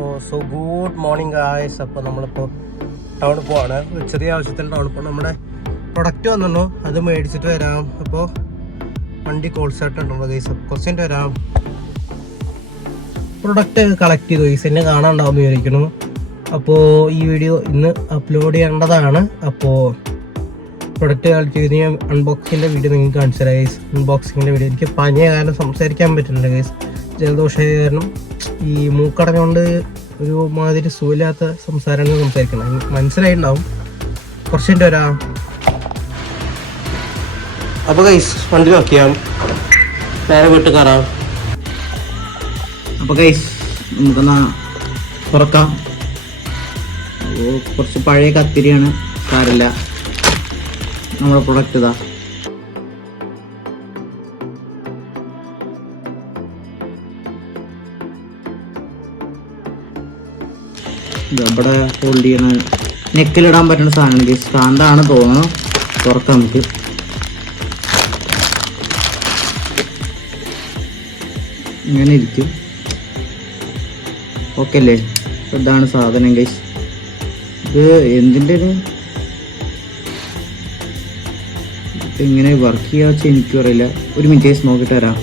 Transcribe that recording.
Good morning guys. അപ്പോൾ നമ്മളിപ്പോൾ ടൗണിൽ പോവാണ്. ഒരു ചെറിയ ആവശ്യത്തിന് ടൗണിൽ പോകണം. നമ്മുടെ പ്രൊഡക്റ്റ് വന്നിട്ടുണ്ടോ, അത് മേടിച്ചിട്ട് വരാം. അപ്പോൾ വണ്ടി കോൾ സെറ്റ് ഉണ്ടോ ഗൈസ്, കുറച്ച് കഴിഞ്ഞിട്ട് വരാം. പ്രൊഡക്റ്റ് കളക്ട് ചെയ്തു ഗൈസ്, എന്നെ കാണാണ്ടാവുമെന്ന് വിചാരിക്കുന്നു. അപ്പോൾ ഈ വീഡിയോ ഇന്ന് അപ്ലോഡ് ചെയ്യേണ്ടതാണ്. അപ്പോൾ പ്രൊഡക്റ്റ് കളക്ട് ചെയ്ത് ഞാൻ അൺബോക്സിങ്ങിൻ്റെ വീഡിയോ നിങ്ങൾക്ക് കാണിച്ചു തരാം ഗൈസ്. അൺബോക്സിങ്ങിൻ്റെ വീഡിയോ. എനിക്ക് പനിയ കാരണം സംസാരിക്കാൻ പറ്റുന്നില്ല ഗൈസ്. ജലദോഷമായ കാരണം ഈ മൂക്കടഞ്ഞുകൊണ്ട് ഒരു മാതിരി സുഖമില്ലാത്ത സംസാരങ്ങൾ സംസാരിക്കണം. മനസ്സിലായിട്ടുണ്ടാവും. കുറച്ച് കഴിഞ്ഞിട്ട് വരാം. അപ്പോൾ ഗൈസ് വണ്ടി നോക്കിയാൽ നേരെ വീട്ടിൽ കയറാം. അപ്പോൾ ഗൈസ് നമുക്കെന്നാ തുറക്കാം. കുറച്ച് പഴയ കത്തിരിയാണ്, സാരമില്ല. നമ്മുടെ പ്രൊഡക്റ്റ് ഇതാ. ഇവിടെ ഹോൾഡ് ചെയ്യണ നെക്കിലിടാൻ പറ്റുന്ന സാധനം ഗൈസ്. സ്റ്റാൻഡാണ് തോന്നുന്നു. തുറക്കാം നമുക്ക്. ഇങ്ങനെ ഇരിക്കും. ഓക്കെ അല്ലേ? ഇതാണ് സാധനം ഗൈസ്. ഇത് എന്തിൻ്റെ എങ്ങനെ വർക്ക് ചെയ്യാ വെച്ചാൽ എനിക്കും അറിയില്ല. ഒരു മിനിറ്റ് ഗൈസ് നോക്കിയിട്ട് വരാം.